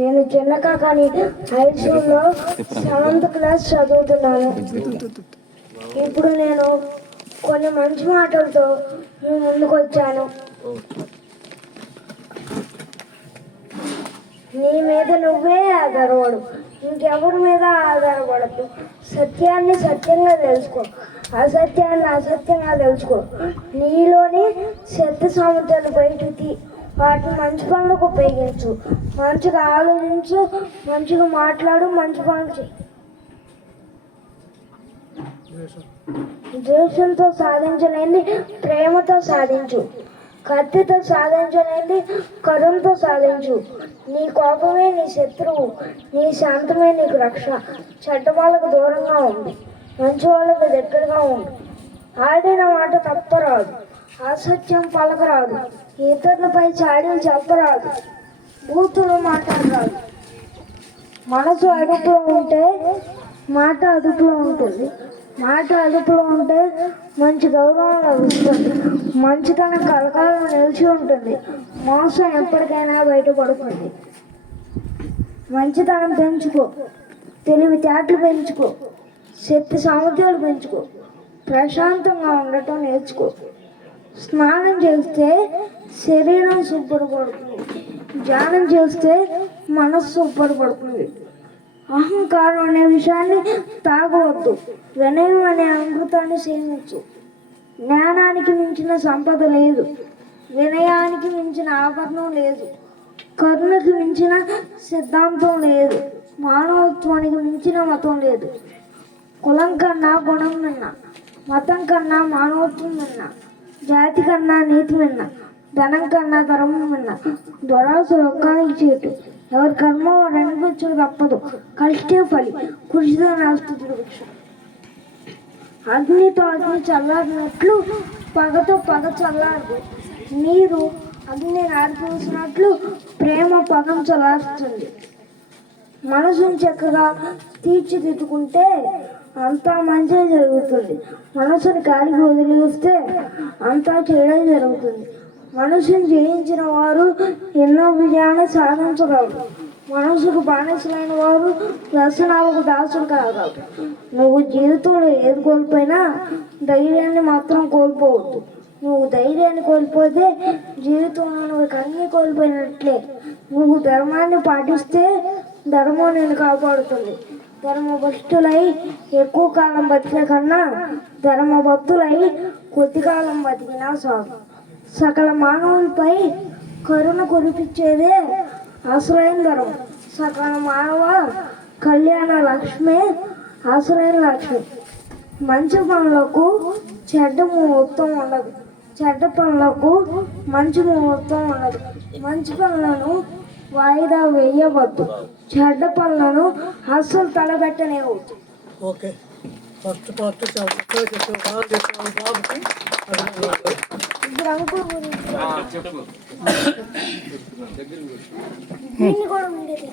నేను చిన్నకాకాని హై స్కూల్లో 7th class చదువుతున్నాను. ఇప్పుడు నేను కొన్ని మంచి మాటలతో మీ ముందుకు వచ్చాను. నీ మీద నువ్వే ఆధారపడు, ఇంకెవరి మీద ఆధారపడద్దు. సత్యాన్ని సత్యంగా తెలుసుకో, అసత్యాన్ని అసత్యంగా తెలుసుకో. నీలోని శక్తి సామర్థ్యాలు బయటకు తీ, వాటిని మంచి పనులకు ఉపయోగించు. మంచిగా ఆలోచించు, మంచిగా మాట్లాడు, మంచి పనులు చెయ్యి. ద్వేషంతో సాధించలేని ప్రేమతో సాధించు. కత్తితో సాధించలేని కరుణతో సాధించు. నీ కోపమే నీ శత్రువు, నీ శాంతమే నీకు రక్ష. చెడ్డ వాళ్ళకు దూరంగా ఉండు, మంచి వాళ్ళకు దగ్గరగా ఉండు. ఆడిన మాట తప్పరాదు, అసత్యం పలకరాదు, ఇతరులపై చాడీలు చెప్పరాదు, బూతులు మాట్లాడరాదు. మనసు అదుపులో ఉంటే మాట అదుపులో ఉంటుంది, మాట అదుపులో ఉంటే మంచి గౌరవం లభిస్తుంది. మంచితనం కలకాలం నిలిచి ఉంటుంది, మోసం ఎప్పటికైనా బయటపడుతుంది. మంచితనం పెంచుకో, తెలివితేటలు పెంచుకో, శక్తి సామర్థ్యాలు పెంచుకో. ప్రశాంతంగా ఉండటం నేర్చుకో. స్నానం చేస్తే శరీరం శుభ్రపడుతుంది, ధ్యానం చేస్తే మనస్సు శుభ్రపడుతుంది. అహంకారం అనే విషయాన్ని తాగవద్దు, వినయం అనే అమృతాన్ని సేవించు. జ్ఞానానికి మించిన సంపద లేదు, వినయానికి మించిన ఆభరణం లేదు, కరుణకి మించిన సిద్ధాంతం లేదు, మానవత్వానికి మించిన మతం లేదు. కులం కన్నా గుణం మిన్న, మతం కన్నా మానవత్వం మిన్న, జాతి కన్నా నీతి మిన్న, ధనం కన్నా ధర్మం మిన్న. దొరాసు ఒక్కనికి చేటు, ఎవరి కర్మ వారు అనిపించడం తప్పదు. కష్టే ఫలి, కృషితో నాస్తుడు వృక్ష. అగ్నితో అగ్ని చల్లారినట్లు పగతో పగ చల్లారదు. నీరు అగ్ని ఆరిపోసినట్లు ప్రేమ పగం చల్లారుతుంది. మనసును చక్కగా తీర్చిదిద్దుకుంటే అంతా మంచిగా జరుగుతుంది. మనసుని గాలికి వదిలిస్తే అంతా చెడే జరుగుతుంది. మనసుని జయించిన వారు ఎన్నో విజయాన్ని సాధించగలరు. మనసుకు బానిసలైన వారు వ్యసనాలకు దాసులు కాగలరు. నువ్వు జీవితంలో ఏది కోల్పోయినా ధైర్యాన్ని మాత్రం కోల్పోవద్దు. నువ్వు ధైర్యాన్ని కోల్పోతే జీవితంలో నువ్వు అన్నీ కోల్పోయినట్లే. నువ్వు ధర్మాన్ని పాటిస్తే ధర్మం నేను కాపాడుతుంది. ధర్మభక్తులై ఎక్కువ కాలం బతికే కన్నా ధర్మభక్తులై కొద్ది కాలం బతికినా సాగు. సకల మానవులపై కరుణ కురిపించేదే అసలైన ధర్మం. సకల మానవ కళ్యాణ లక్ష్మే అసలైన లక్ష్యం. మంచి పనులకు చెడ్డ ముహూర్తం ఉండదు, చెడ్డ పనులకు మంచి ముహూర్తం ఉండదు. మంచి పనులను వాయిదా వేయవద్దు, చెడ్డ పనులను అస్సలు తలబెట్టనేవద్దు. ఓకే, ఫస్ట్ పార్ట్ చాలా చక్కగా చెప్పావు. బాబుకి ఇద్దరు అంకుల్ గురించి దీన్ని కూడా ఉండేది.